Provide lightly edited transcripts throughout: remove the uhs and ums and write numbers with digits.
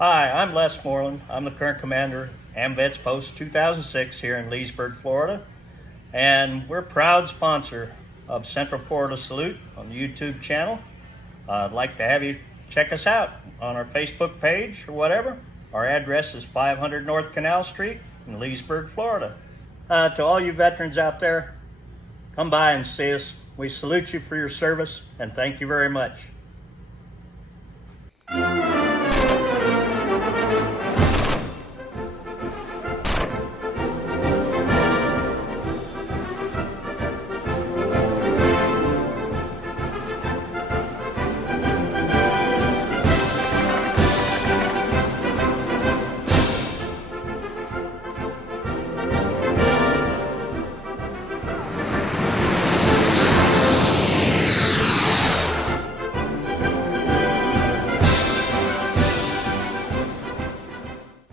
Hi, I'm Les Moreland. I'm the current commander, AMVETS Post 2006 here in Leesburg, Florida. And we're a proud sponsor of Central Florida Salute on the YouTube channel. I'd like to have you check us out on our Facebook page or whatever. Our address is 500 North Canal Street in Leesburg, Florida. To all you veterans out there, come by and see us. We salute you for your service and thank you very much.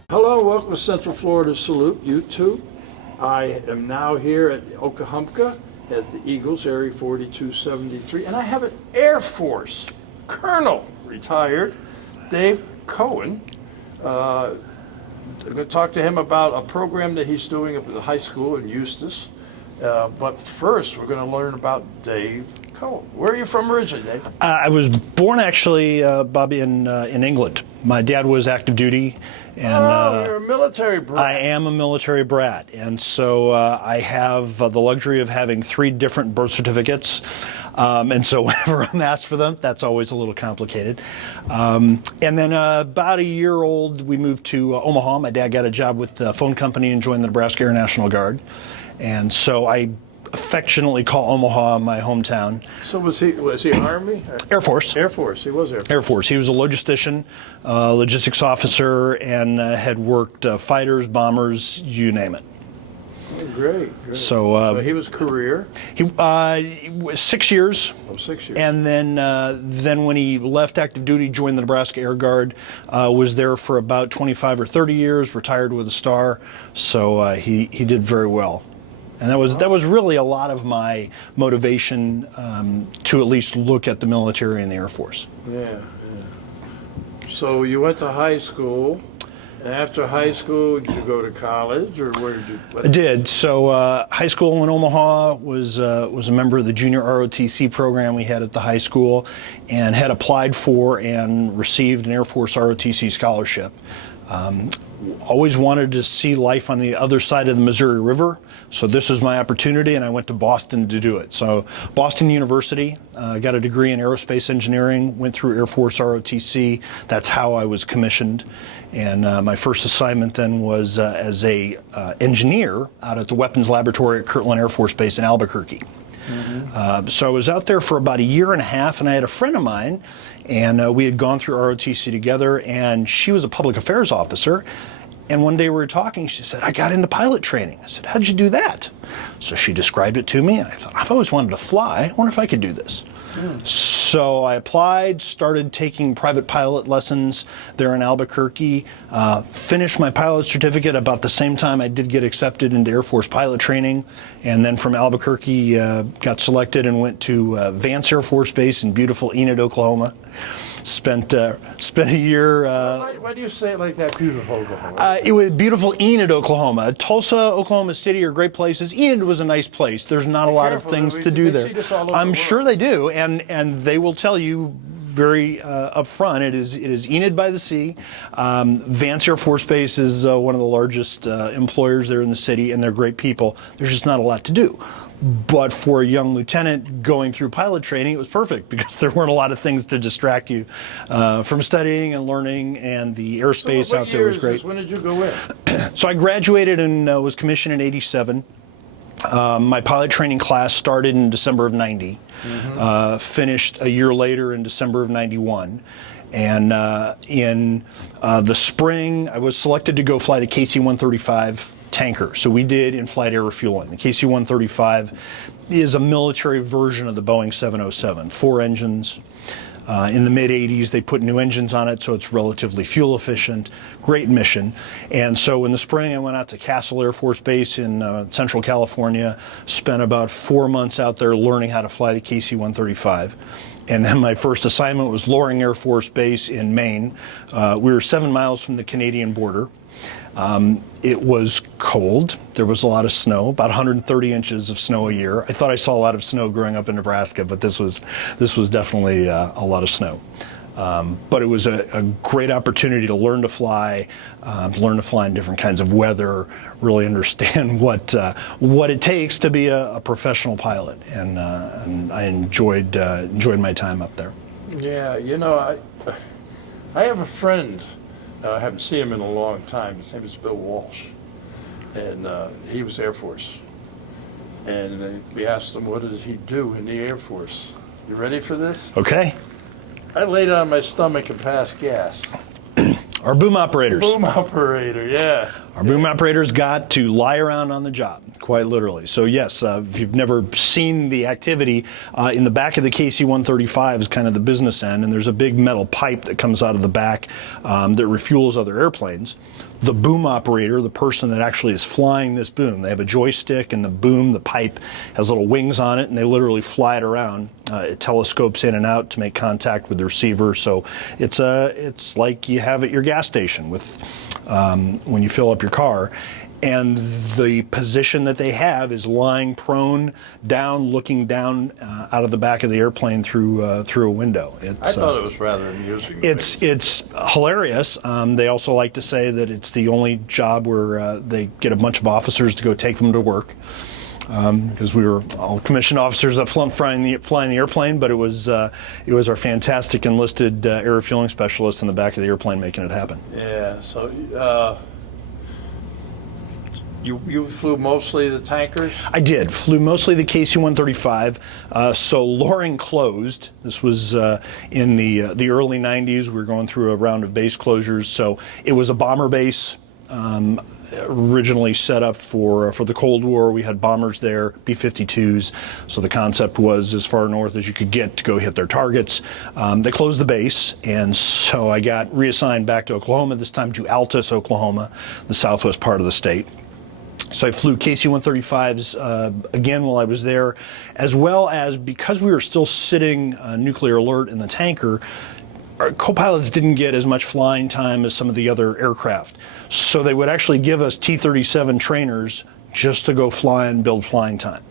Hello, welcome to Central Florida Salute YouTube. I am now here at Okahumpka at the Eagles, Area 4273, and I have an Air Force Colonel, retired, Dave Cohen. I'm going to talk to him about a program that he's doing up at the high school in Eustis. But first, we're going to learn about Dave Cohen. Where are you from originally, Dave? I was born actually, Bobby, in England. My dad was active duty. And, you're a military brat. I am a military brat, and so I have the luxury of having 3 different birth certificates. And so whenever I'm asked for them, that's always a little complicated. And then about a year old, we moved to Omaha. My dad got a job with the phone company and joined the Nebraska Air National Guard. And so I affectionately call Omaha my hometown. So was he Army? Air Force. Air Force. He was Air Force. Air Force. He was a logistician, logistics officer, and had worked fighters, bombers, you name it. Oh, great. So he was career. He 6 years. Oh, 6 years. And then when he left active duty, joined the Nebraska Air Guard. Was there for about 25 or 30 years. Retired with a star. So he did very well. And that was really a lot of my motivation to at least look at the military and the Air Force. Yeah. So you went to high school. And after high school, did you go to college, or where did you? I did. So high school in Omaha was a member of the junior ROTC program we had at the high school, and had applied for and received an Air Force ROTC scholarship. Always wanted to see life on the other side of the Missouri River, so this was my opportunity, and I went to Boston to do it. So Boston University, got a degree in aerospace engineering, went through Air Force ROTC. That's how I was commissioned. And my first assignment then was as a engineer out at the Weapons Laboratory at Kirtland Air Force Base in Albuquerque. Mm-hmm. So I was out there for about a year and a half, and I had a friend of mine, and we had gone through ROTC together, and she was a public affairs officer. And one day we were talking, she said, I got into pilot training. I said, how'd you do that? So she described it to me, and I thought, I've always wanted to fly. I wonder if I could do this. So I applied, started taking private pilot lessons there in Albuquerque, finished my pilot certificate about the same time I did get accepted into Air Force pilot training, and then from Albuquerque got selected and went to Vance Air Force Base in beautiful Enid, Oklahoma. Spent a year. Why do you say it like that, beautiful Oklahoma? It was beautiful Enid, Oklahoma. Tulsa, Oklahoma City are great places. Enid was a nice place. There's not a lot of things to do there. I'm sure they do, and they will tell you very upfront. It is Enid by the sea. Vance Air Force Base is one of the largest employers there in the city, and they're great people. There's just not a lot to do. But for a young lieutenant going through pilot training, it was perfect because there weren't a lot of things to distract you from studying and learning, and the airspace out there was great. When did you go in? So I graduated and was commissioned in '87. My pilot training class started in December of '90, finished a year later in December of '91. And in the spring, I was selected to go fly the KC-135 tanker. So we did in-flight air refueling. The KC-135 is a military version of the Boeing 707, 4 engines. In the mid-'80s, they put new engines on it, so it's relatively fuel efficient, great mission. And so in the spring, I went out to Castle Air Force Base in Central California, spent about 4 months out there learning how to fly the KC-135. And then my first assignment was Loring Air Force Base in Maine. We were 7 miles from the Canadian border. It was cold. There was a lot of snow, about 130 inches of snow a year. I thought I saw a lot of snow growing up in Nebraska, but this was definitely a lot of snow. But it was a great opportunity to learn to fly in different kinds of weather, really understand what it takes to be a professional pilot, and I enjoyed my time up there. Yeah, I have a friend. I haven't seen him in a long time. His name is Bill Walsh, and he was Air Force. And we asked him, what did he do in the Air Force? You ready for this? Okay. I laid on my stomach and passed gas. Our boom operators. Boom operator, yeah. Our boom operators got to lie around on the job, quite literally. So yes, if you've never seen the activity, in the back of the KC-135 is kind of the business end, and there's a big metal pipe that comes out of the back that refuels other airplanes. The boom operator, the person that actually is flying this boom, they have a joystick, and the boom, the pipe, has little wings on it, and they literally fly it around. It telescopes in and out to make contact with the receiver. So it's like you have at your gas station with when you fill up your car. And the position that they have is lying prone down, looking down out of the back of the airplane through a window. I thought it was rather amusing. It's hilarious. They also like to say that it's the only job where they get a bunch of officers to go take them to work. Because we were all commissioned officers up front flying the airplane, but it was our fantastic enlisted air refueling specialists in the back of the airplane making it happen. Yeah. So. You flew mostly the tankers? I did. Flew mostly the KC-135. So Loring closed. This was in the early 90s. We were going through a round of base closures. So it was a bomber base. Originally set up for the Cold War. We had bombers there, B-52s. So the concept was as far north as you could get to go hit their targets. They closed the base, and so I got reassigned back to Oklahoma, this time to Altus, Oklahoma, the southwest part of the state. So I flew KC-135s again while I was there, as well as, because we were still sitting nuclear alert in the tanker, our co-pilots didn't get as much flying time as some of the other aircraft. So they would actually give us T-37 trainers just to go fly and build flying time.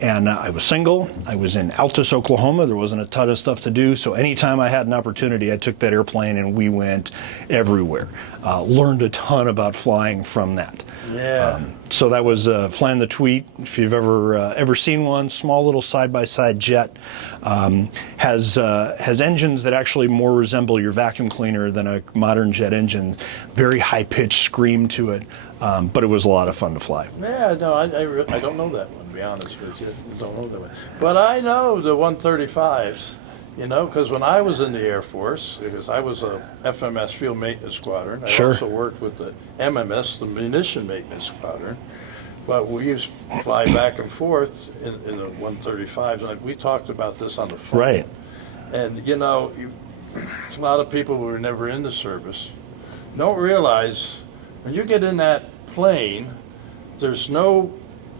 And I was single. I was in Altus, Oklahoma. There wasn't a ton of stuff to do. So anytime I had an opportunity, I took that airplane and we went everywhere. Learned a ton about flying from that. Yeah. So that was flying the Tweet. If you've ever seen one, small little side-by-side jet, has engines that actually more resemble your vacuum cleaner than a modern jet engine. Very high-pitched scream to it, but it was a lot of fun to fly. Yeah, no, I don't know that one, to be honest with you. I don't know that one. But I know the 135s, because when I was in the Air Force, because I was a FMS Field Maintenance Squadron, I also worked with the MMS, the Munition Maintenance Squadron. But we used to fly back and forth in the 135s, and we talked about this on the phone. Right. And, a lot of people who were never in the service don't realize when you get in that plane, there's no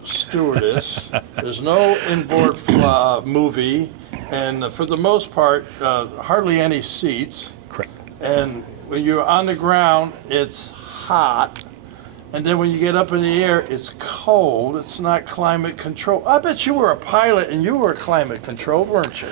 stewardess, there's no inboard movie, and for the most part, hardly any seats. Correct. And when you're on the ground, it's hot. And then when you get up in the air, it's cold. It's not climate controlled. I bet you were a pilot and you were climate controlled, weren't you?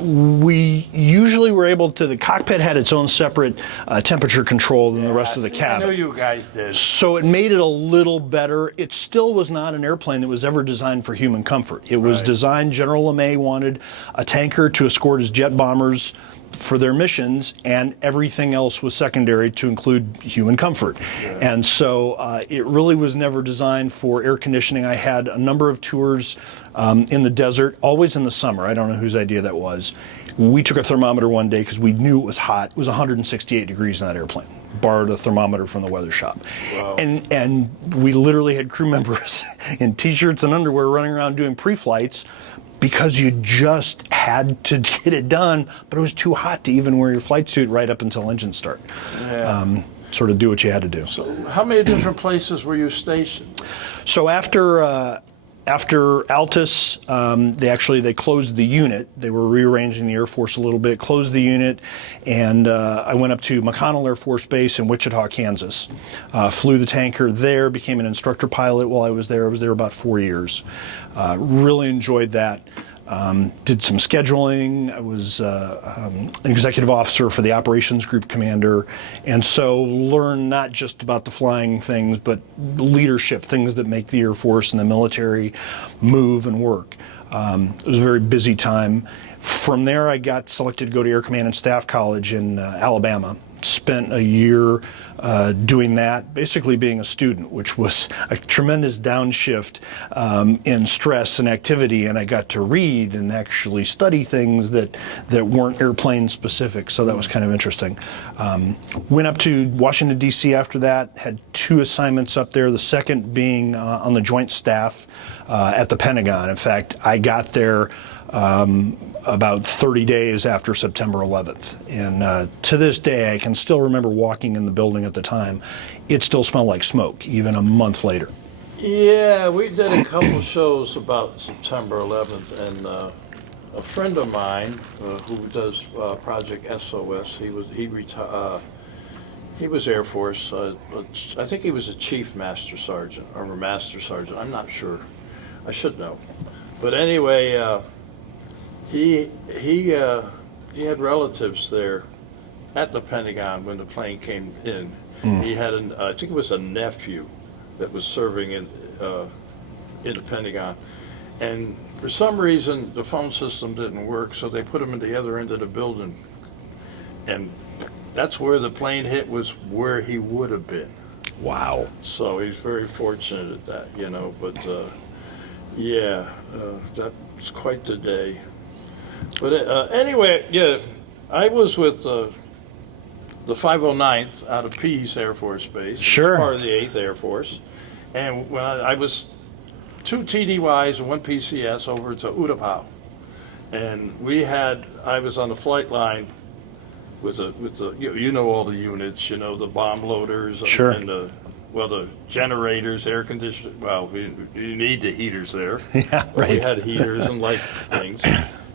We usually were able to, the cockpit had its own separate temperature control than the rest of the cabin. I know you guys did. So it made it a little better. It still was not an airplane that was ever designed for human comfort. It was designed, General LeMay wanted a tanker to escort his jet bombers for their missions, and everything else was secondary to include human comfort. Yeah. And so it really was never designed for air conditioning. I had a number of tours in the desert, always in the summer. I don't know whose idea that was. We took a thermometer one day because we knew it was hot. It was 168 degrees in that airplane. Borrowed a thermometer from the weather shop. Wow. And we literally had crew members in t-shirts and underwear running around doing pre-flights, because you just had to get it done, but it was too hot to even wear your flight suit right up until engine start. Yeah. Sort of do what you had to do. So how many different places were you stationed? So after Altus, they closed the unit. They were rearranging the Air Force a little bit, closed the unit, and I went up to McConnell Air Force Base in Wichita, Kansas. Flew the tanker there, became an instructor pilot while I was there. I was there about 4 years. Really enjoyed that. Did some scheduling. I was an executive officer for the operations group commander, and so learned not just about the flying things, but leadership, things that make the Air Force and the military move and work. It was a very busy time. From there, I got selected to go to Air Command and Staff College in Alabama. Spent a year doing that, basically being a student, which was a tremendous downshift in stress and activity, and I got to read and actually study things that weren't airplane specific, so that was kind of interesting. Went up to Washington, D.C. after that, had 2 assignments up there, the second being on the Joint Staff at the Pentagon. In fact, I got there about 30 days after September 11th. And to this day, I can still remember walking in the building at the time. It still smelled like smoke, even a month later. Yeah, we did a couple shows about September 11th, and a friend of mine who does Project SOS, he was Air Force. I think he was a Chief Master Sergeant or a Master Sergeant. I'm not sure. I should know. But anyway, he had relatives there at the Pentagon when the plane came in. He had I think it was a nephew that was serving in the Pentagon, and for some reason the phone system didn't work, so they put him at the other end of the building, and that's where the plane hit, was where he would have been. Wow. So he's very fortunate at that, you know. But that's quite the day. But anyway, yeah, I was with the 509th out of Pease Air Force Base. Sure. Part of the 8th Air Force. And when I was 2 TDYs and 1 PCS over to Utapao. And I was on the flight line with the you know all the units, you know, the bomb loaders. Sure. And the generators, air conditioning. Well, you need the heaters there. Yeah, right. We had heaters and light things.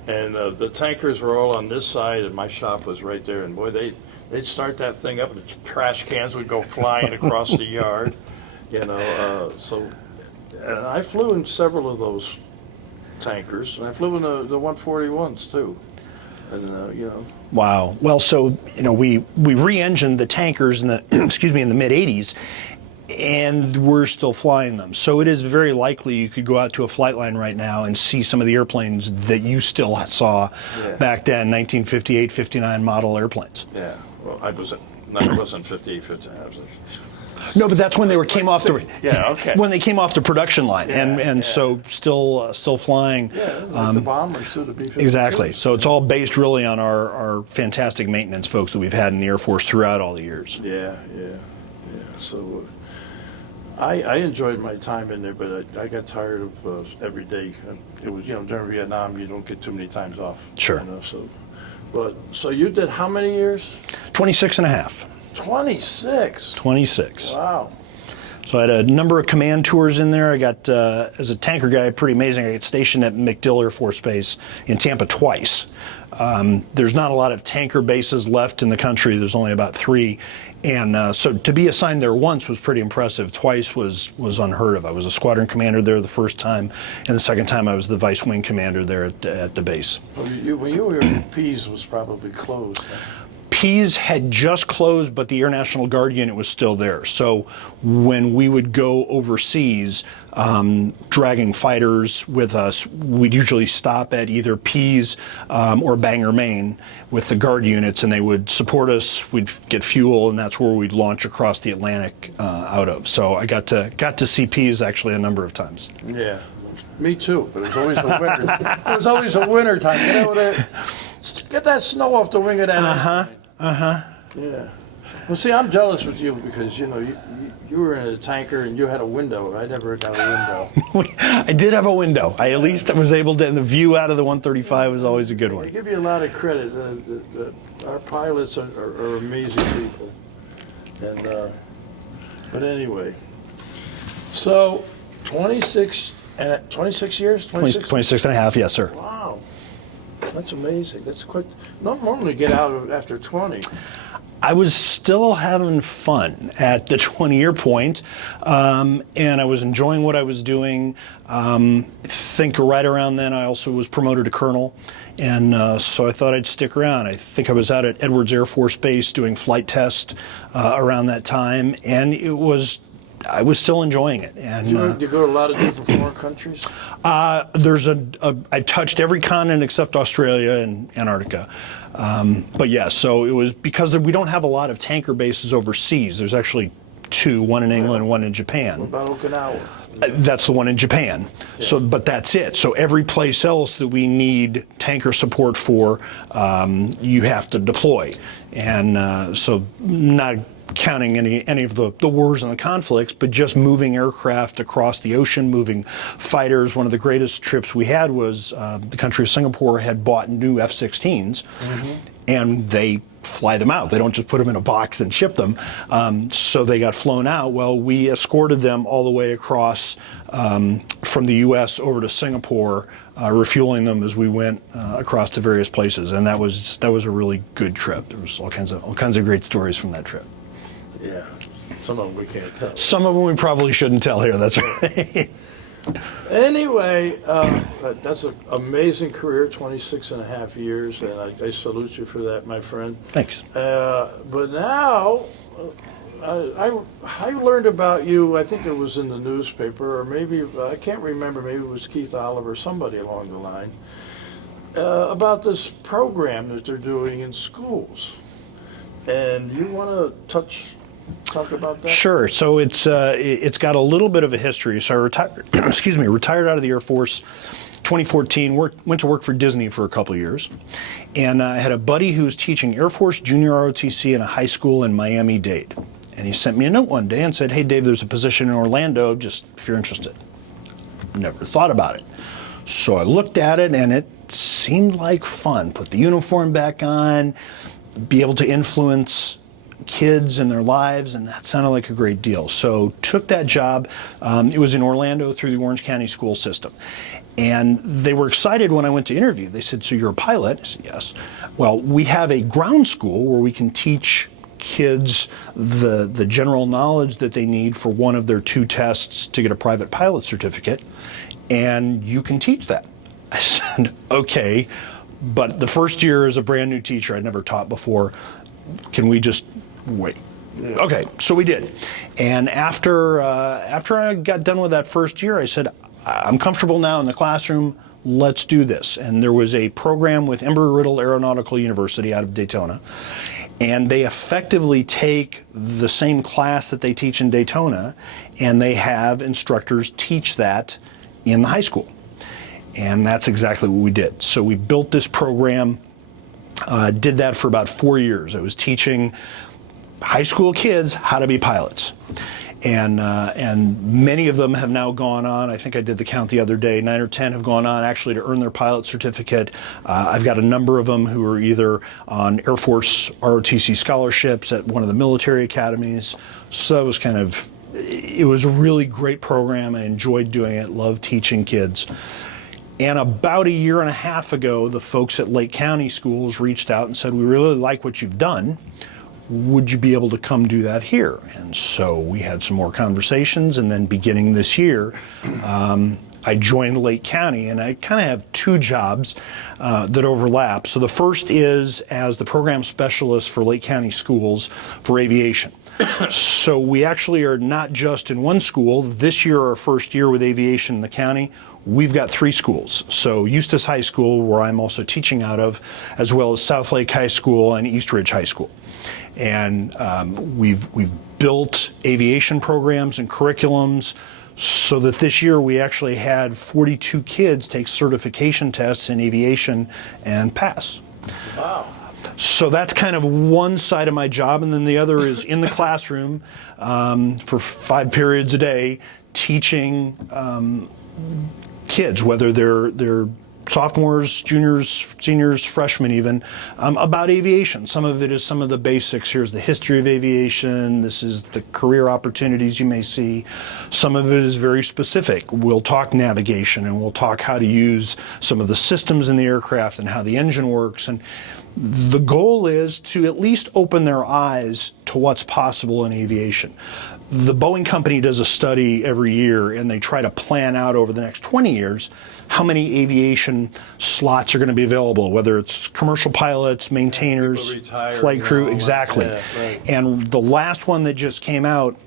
And the tankers were all on this side, and my shop was right there. And boy, they'd start that thing up, and the trash cans would go flying across the yard, you know. And I flew in several of those tankers, and I flew in the 141s too. And you know. Wow. Well, so we re-engined the tankers in the in the mid '80s. And we're still flying them. So it is very likely you could go out to a flight line right now and see some of the airplanes that you still saw back then, 1958, 59 model airplanes. Yeah. Well, I wasn't 58, 59. No, but that's when they came off the when they came off the production line, so still flying. Yeah, like the bombers too, the B-52s. Exactly. So it's all based really on our fantastic maintenance folks that we've had in the Air Force throughout all the years. Yeah. So. I enjoyed my time in there, but I got tired of every day. It was, during Vietnam, you don't get too many times off. Sure. So you did how many years? 26 and a half. 26? 26. Wow. So I had a number of command tours in there. I got, as a tanker guy, pretty amazing. I got stationed at MacDill Air Force Base in Tampa twice. There's not a lot of tanker bases left in the country. There's only about 3. And so to be assigned there once was pretty impressive. Twice was unheard of. I was a squadron commander there the first time, and the second time I was the vice wing commander there at the base. Well, when you were in Pease, was probably closed. Huh? Pease had just closed, but the Air National Guard unit was still there. So when we would go overseas, dragging fighters with us, we'd usually stop at either Pease or Bangor, Maine with the Guard units, and they would support us. We'd get fuel, and that's where we'd launch across the Atlantic out of. So I got to see Pease actually a number of times. Yeah, me too. But it was always a winter. It was always a winter time. Get that snow off the wing of that airplane. Yeah. Well, see, I'm jealous with you because you you were in a tanker and you had a window. I never got a window. I did have a window. I at least was able to, and the view out of the 135 was always a good I one. give you a lot of credit. Our pilots are amazing people. And but anyway, so 26 years? 26 and a half, yes, sir. Wow, that's amazing. That's quite. Not normally get out after 20. I was still having fun at the 20-year point, and I was enjoying what I was doing. I think right around then I also was promoted to colonel, and so I thought I'd stick around. I think I was out at Edwards Air Force Base doing flight tests around that time, and I was still enjoying it. And Did you go to a lot of different foreign countries? I touched every continent except Australia and Antarctica. But yeah, so it was because we don't have a lot of tanker bases overseas. There's actually two, one in England and one in Japan. What about Okinawa? That's the one in Japan. Yeah. So, but that's it. So every place else that we need tanker support for, you have to deploy. And so not counting any of the wars and the conflicts, but just moving aircraft across the ocean, moving fighters. One of the greatest trips we had was the country of Singapore had bought new F-16s, and they fly them out. They don't just put them in a box and ship them. So they got flown out. Well, we escorted them all the way across from the U.S. over to Singapore, refueling them as we went across to various places, and that was a really good trip. There was all kinds of great stories from that trip. Yeah, some of them we can't tell. Some of them we probably shouldn't tell here, that's right. Anyway, that's an amazing career, 26 and a half years, and I salute you for that, my friend. Thanks. But now, I learned about you, I think it was in the newspaper, or maybe, I can't remember, maybe it was Keith Oliver, somebody along the line, about this program that they're doing in schools. And you want to talk about that? Sure. So it's got a little bit of a history. So I retired out of the Air Force 2014, went to work for Disney for a couple of years, and I had a buddy who was teaching Air Force Junior ROTC in a high school in Miami-Dade. And he sent me a note one day and said, "Hey Dave, there's a position in Orlando, just if you're interested." Never thought about it. So I looked at it and it seemed like fun. Put the uniform back on, be able to influence kids and their lives, and that sounded like a great deal. So took that job. It was in Orlando through the Orange County school system. And they were excited when I went to interview. They said, "So you're a pilot?" I said, "Yes." "Well, we have a ground school where we can teach kids the general knowledge that they need for one of their 2 tests to get a private pilot certificate, and you can teach that." I said, "Okay, but the first year as a brand new teacher, I'd never taught before. Can we just wait?" Yeah. Okay, so we did. And after I got done with that first year, I said, "I'm comfortable now in the classroom. Let's do this." And there was a program with Embry-Riddle Aeronautical University out of Daytona. And they effectively take the same class that they teach in Daytona, and they have instructors teach that in the high school. And that's exactly what we did. So we built this program, did that for about 4 years. I was teaching high school kids how to be pilots. And many of them have now gone on. I think I did the count the other day. 9 or 10 have gone on actually to earn their pilot certificate. I've got a number of them who are either on Air Force ROTC scholarships at one of the military academies. So that was it was a really great program. I enjoyed doing it, loved teaching kids. And about a year and a half ago, the folks at Lake County Schools reached out and said, "We really like what you've done. Would you be able to come do that here?" And so we had some more conversations, and then beginning this year, I joined Lake County, and I kind of have 2 jobs that overlap. So the first is as the program specialist for Lake County Schools for aviation. So we actually are not just in one school. This year, our first year with aviation in the county, we've got 3 schools. So Eustis High School, where I'm also teaching out of, as well as South Lake High School and East Ridge High School. And we've built aviation programs and curriculums so that this year we actually had 42 kids take certification tests in aviation and pass. Wow. So that's kind of one side of my job, and then the other is in the classroom for 5 periods a day, teaching kids, whether they're sophomores, juniors, seniors, freshmen even, about aviation. Some of it is some of the basics. Here's the history of aviation. This is the career opportunities you may see. Some of it is very specific. We'll talk navigation, and we'll talk how to use some of the systems in the aircraft and how the engine works. And the goal is to at least open their eyes to what's possible in aviation. The Boeing company does a study every year, and they try to plan out over the next 20 years how many aviation slots are going to be available, whether it's commercial pilots, maintainers, flight crew, exactly. Yeah, right. And the last one that just came out,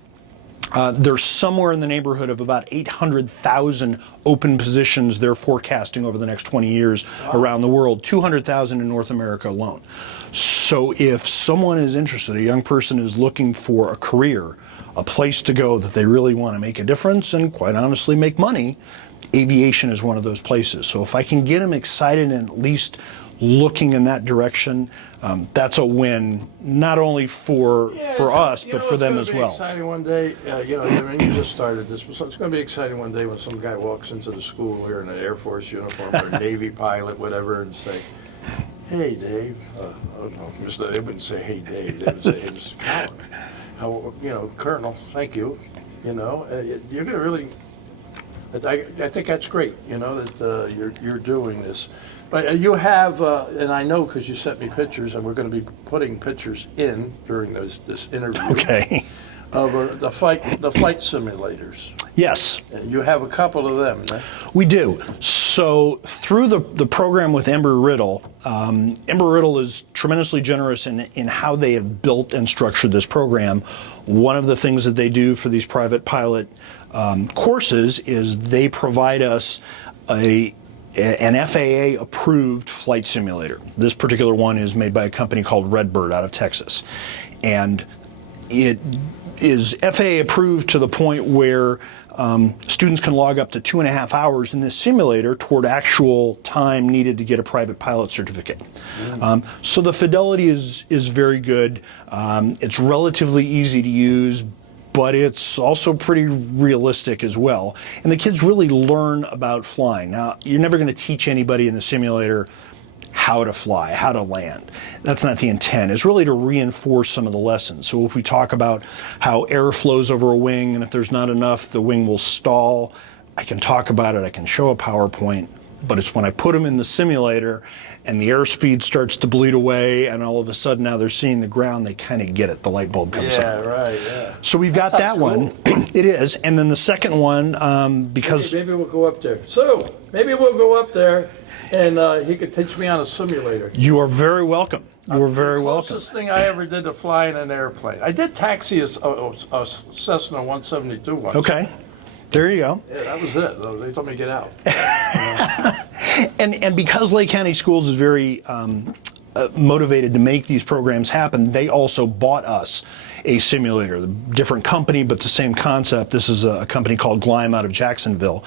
there's somewhere in the neighborhood of about 800,000 open positions they're forecasting over the next 20 years around the world, 200,000 in North America alone. So if someone is interested, a young person is looking for a career, a place to go that they really want to make a difference and quite honestly make money, aviation is one of those places. So if I can get them excited and at least looking in that direction, that's a win, not only for us, but for them as well. It's going to be exciting one day, I mean, you just started this, but it's going to be exciting one day when some guy walks into the school here in an Air Force uniform or a Navy pilot, whatever, and say, "Hey, Dave," they wouldn't say, "Hey, Dave," they would say, "Hey, Mr. Cohen, how, Colonel, thank you," you're going to really, I think that's great, that you're doing this. But you have, and I know because you sent me pictures, and we're going to be putting pictures in during this interview. Okay. Of the flight simulators. Yes. You have a couple of them, right? We do. So through the program with Embry-Riddle, Embry-Riddle is tremendously generous in how they have built and structured this program. One of the things that they do for these private pilot courses is they provide us an FAA approved flight simulator. This particular one is made by a company called Redbird out of Texas. And it is FAA approved to the point where students can log up to 2.5 hours in this simulator toward actual time needed to get a private pilot certificate. So the fidelity is very good. It's relatively easy to use, but it's also pretty realistic as well. And the kids really learn about flying. Now, you're never going to teach anybody in the simulator how to fly, how to land. That's not the intent. It's really to reinforce some of the lessons. So if we talk about how air flows over a wing, and if there's not enough, the wing will stall, I can talk about it, I can show a PowerPoint, but it's when I put them in the simulator and the airspeed starts to bleed away and all of a sudden now they're seeing the ground, they kind of get it. The light bulb comes on. Yeah, right, yeah. So we've got that one. It is. And then the second one, because... Maybe we'll go up there. So, maybe we'll go up there and he could teach me on a simulator. You are very welcome. You are very welcome. The closest thing I ever did to fly in an airplane. I did taxi a Cessna 172 once. Okay. There you go. Yeah, that was it. They told me to get out. And because Lake County Schools is very motivated to make these programs happen, they also bought us a simulator, a different company, but the same concept. This is a company called Gleim out of Jacksonville,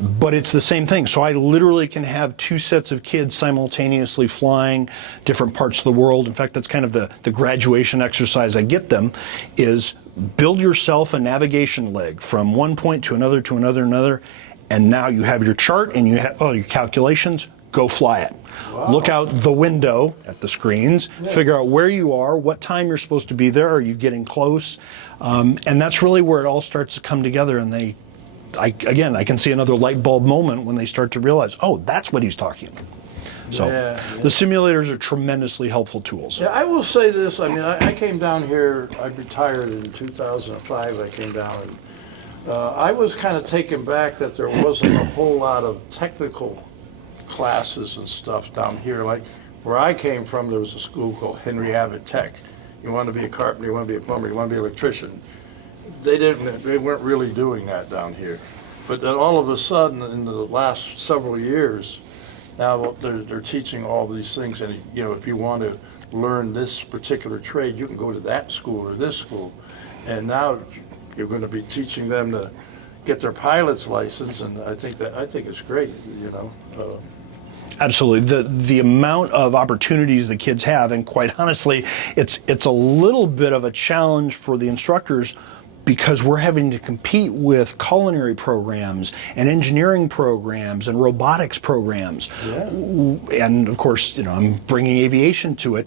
but it's the same thing. So I literally can have 2 sets of kids simultaneously flying different parts of the world. In fact, that's kind of the graduation exercise I get them is build yourself a navigation leg from one point to another, and now you have your chart and you have all your calculations, go fly it. Wow. Look out the window at the screens, figure out where you are, what time you're supposed to be there, are you getting close? And that's really where it all starts to come together, and I can see another light bulb moment when they start to realize, oh, that's what he's talking about. So the simulators are tremendously helpful tools. Yeah, I will say this. I mean, I came down here, I retired in 2005, I came down, and I was kind of taken back that there wasn't a whole lot of technical classes and stuff down here. Like where I came from, there was a school called Henry Abbott Tech. You want to be a carpenter, you want to be a plumber, you want to be an electrician. They weren't really doing that down here. But then all of a sudden, in the last several years, now they're teaching all these things, and if you want to learn this particular trade, you can go to that school or this school, and now you're going to be teaching them to get their pilot's license, and I think it's great, Absolutely. The amount of opportunities the kids have, and quite honestly, it's a little bit of a challenge for the instructors because we're having to compete with culinary programs and engineering programs and robotics programs. Yeah. And of course, I'm bringing aviation to it.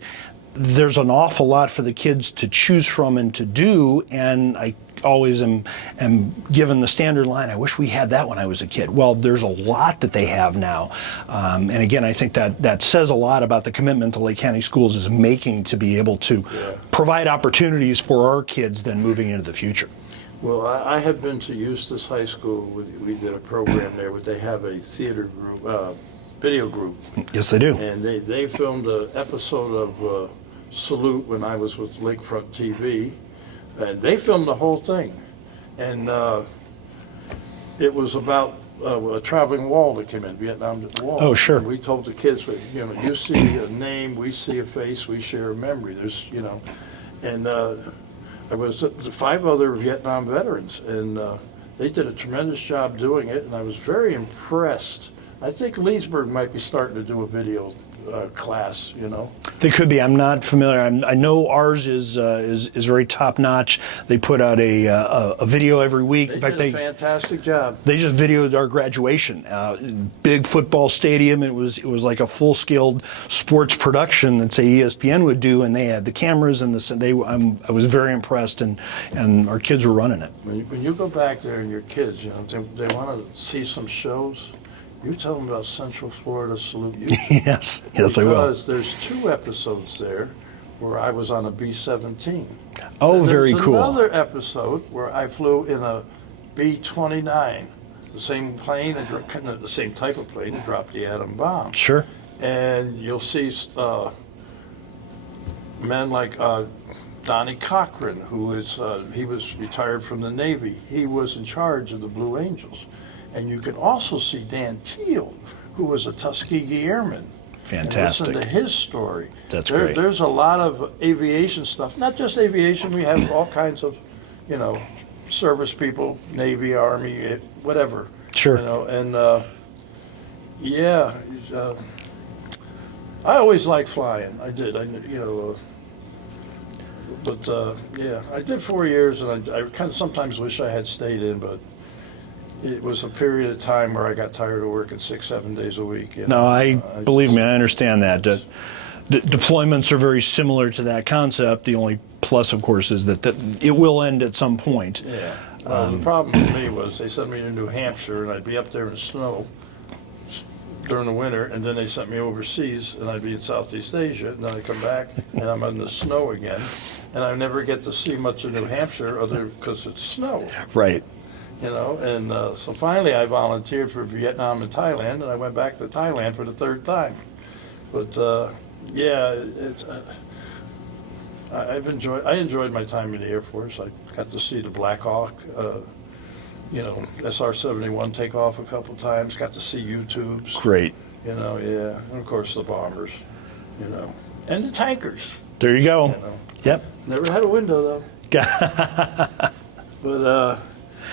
There's an awful lot for the kids to choose from and to do, and I always am given the standard line, I wish we had that when I was a kid. Well, there's a lot that they have now. And again, I think that says a lot about the commitment the Lake County Schools is making to be able to provide opportunities for our kids then moving into the future. Well, I have been to Eustis High School. We did a program there where they have a theater group, video group. Yes, they do. And they filmed an episode of Salute when I was with Lakefront TV. And they filmed the whole thing. And it was about a traveling wall that came in, Vietnam Wall. Oh, sure. And we told the kids, you see a name, we see a face, we share a memory. There's, and there was 5 other Vietnam veterans, and they did a tremendous job doing it, and I was very impressed. I think Leesburg might be starting to do a video class, They could be. I'm not familiar. I know ours is very top notch. They put out a video every week. In fact, they did a fantastic job. They just videoed our graduation. Big football stadium. It was like a full scale sports production that say ESPN would do, and they had the cameras and I was very impressed, and our kids were running it. When you go back there and your kids, they want to see some shows. You tell them about Central Florida Salute YouTube. Yes, I will. Because there's 2 episodes there where I was on a B-17. Oh, very cool. There's another episode where I flew in a B-29, the same plane, the same type of plane that dropped the atom bomb. Sure. And you'll see men like Donnie Cochran, he was retired from the Navy. He was in charge of the Blue Angels. And you can also see Dan Teal, who was a Tuskegee Airman. Fantastic. And listen to his story. That's great. There's a lot of aviation stuff. Not just aviation. We have all kinds of, service people, Navy, Army, whatever. Sure. And I always liked flying. I did. I did 4 years, and I kind of sometimes wish I had stayed in, but it was a period of time where I got tired of working 6-7 days a week. No, believe me, I understand that. Deployments are very similar to that concept. The only plus, of course, is that it will end at some point. Yeah. The problem with me was they sent me to New Hampshire, and I'd be up there in the snow during the winter, and then they sent me overseas, and I'd be in Southeast Asia, and then I come back, and I'm in the snow again, and I never get to see much of New Hampshire because it's snow. Right. So finally I volunteered for Vietnam and Thailand, and I went back to Thailand for the 3rd time. But I enjoyed my time in the Air Force. I got to see the Black Hawk, SR-71 take off a couple times. Got to see U-tubes. Great. And of course the bombers, and the tankers. There you go. Yep. Never had a window though. But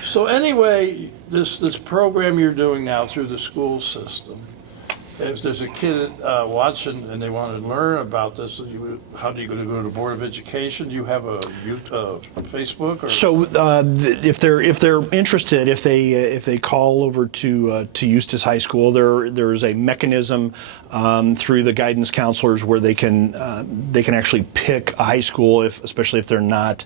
so anyway, this program you're doing now through the school system, if there's a kid watching and they want to learn about this, how do you go to the Board of Education? Do you have a Facebook? Or? So if they're interested, if they call over to Eustis High School, there's a mechanism through the guidance counselors where they can actually pick a high school, especially if they're not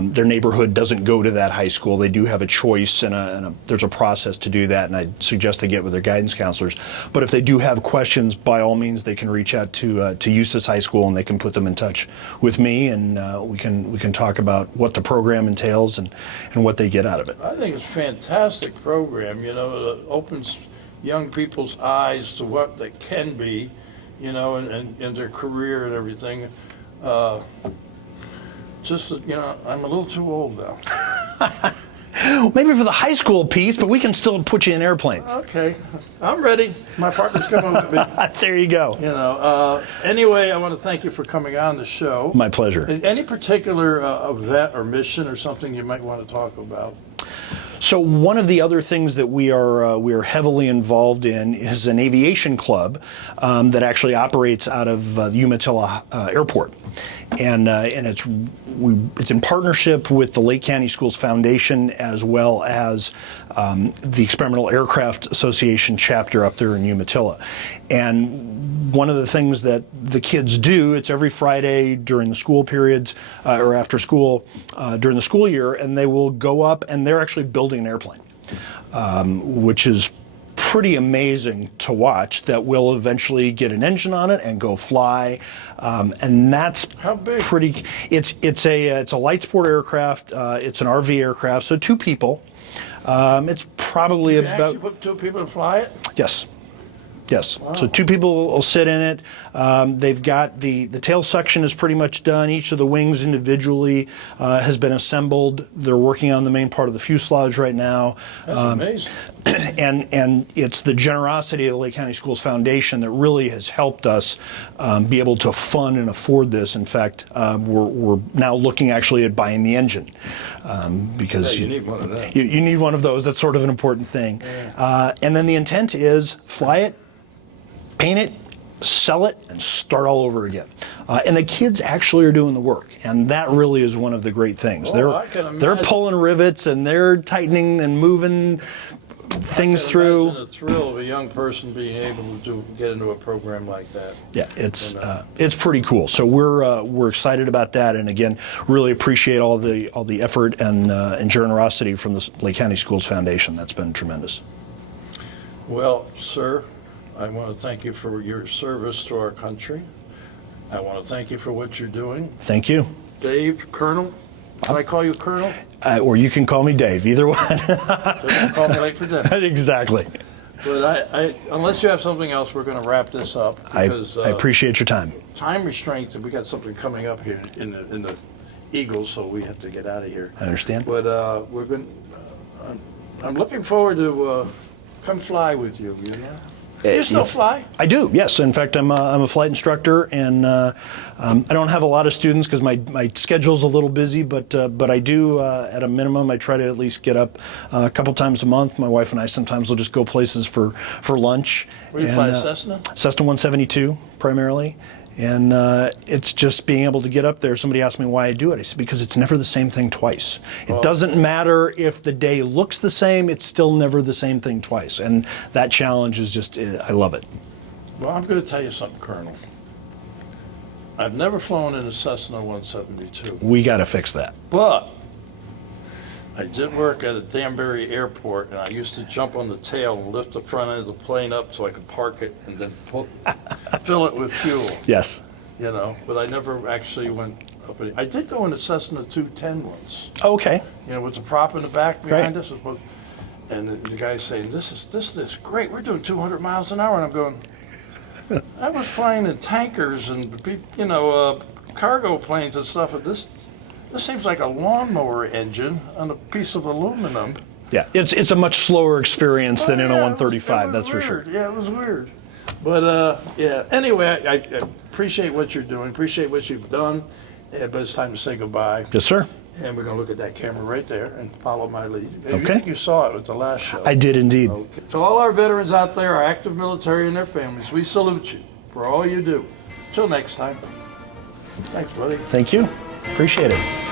their neighborhood doesn't go to that high school. They do have a choice, and there's a process to do that. And I suggest they get with their guidance counselors. But if they do have questions, by all means, they can reach out to Eustis High School, and they can put them in touch with me, and we can talk about what the program entails and what they get out of it. I think it's a fantastic program. It opens young people's eyes to what they can be, and their career and everything. Just that, I'm a little too old now. Maybe for the high school piece, but we can still put you in airplanes. Okay, I'm ready. My partner's coming with me. There you go. Anyway, I want to thank you for coming on the show. My pleasure. Any particular event or mission or something you might want to talk about? So one of the other things that we are heavily involved in is an aviation club that actually operates out of the Umatilla Airport, and it's in partnership with the Lake County Schools Foundation as well as the Experimental Aircraft Association chapter up there in Umatilla. And one of the things that the kids do, it's every Friday during the school periods or after school during the school year, and they will go up and they're actually building an airplane, which is pretty amazing to watch, that will eventually get an engine on it and go fly, and that's how big? Pretty. It's a light sport aircraft. It's an RV aircraft, so 2 people. It's probably You can about actually put 2 people and fly it? yes. Yes. Wow. So 2 people will sit in it. They've got the tail section is pretty much done. Each of the wings individually has been assembled. They're working on the main part of the fuselage right now. That's amazing. And it's the generosity of the Lake County Schools Foundation that really has helped us be able to fund and afford this. In fact, we're now looking actually at buying the engine because you need one of them. You need one of those. That's sort of an important thing. Yeah. And then the intent is fly it, paint it, sell it, and start all over again. And the kids actually are doing the work, and that really is one of the great things. They're pulling rivets and they're tightening and moving things through. Imagine the thrill of a young person being able to get into a program like that. Yeah, it's pretty cool. So we're excited about that, and again, really appreciate all the effort and generosity from the Lake County Schools Foundation. That's been tremendous. Well, sir, I want to thank you for your service to our country. I want to thank you for what you're doing. Thank you. Dave, Colonel. Can I call you Colonel? Or you can call me Dave, either one. So don't call me late for dinner. Exactly. But I unless you have something else, we're going to wrap this up. Because, I appreciate your time. Time restraints, and we got something coming up here in the Eagles, so we have to get out of here. I understand. But we're going. I'm looking forward to come fly with you. You know. You still fly? I do, yes. In fact, I'm a flight instructor, and I don't have a lot of students because my schedule's a little busy, but I do, at a minimum, I try to at least get up a couple times a month. My wife and I sometimes will just go places for lunch. Where you fly, Cessna? Cessna 172, primarily. And it's just being able to get up there. Somebody asked me why I do it. I said, because it's never the same thing twice. It doesn't matter if the day looks the same, it's still never the same thing twice. And that challenge is just, I love it. Well, I'm going to tell you something, Colonel. I've never flown in a Cessna 172. We got to fix that. But I did work at a Danbury airport, and I used to jump on the tail and lift the front end of the plane up so I could park it and then fill it with fuel. Yes. You know, but I never actually went up. I did go in a Cessna 210 once. Okay. You know, with the prop in the back behind Right. us. And the guy's saying, this is great. We're doing 200 miles an hour. And I'm going, I was flying in tankers and, you know, cargo planes and stuff. And this seems like a lawnmower engine on a piece of aluminum. Yeah, it's a much slower experience than in a 135, it was that's for sure. weird. Yeah, it was weird. But, yeah, anyway, I appreciate what you're doing, appreciate what you've done, but it's time to say goodbye. Yes, sir. And we're going to look at that camera right there and follow my lead. Okay. You think you saw it at the last show. I did indeed. Okay. To all our veterans out there, our active military and their families, we salute you for all you do. Till next time. Thanks, buddy. Thank you. Appreciate it.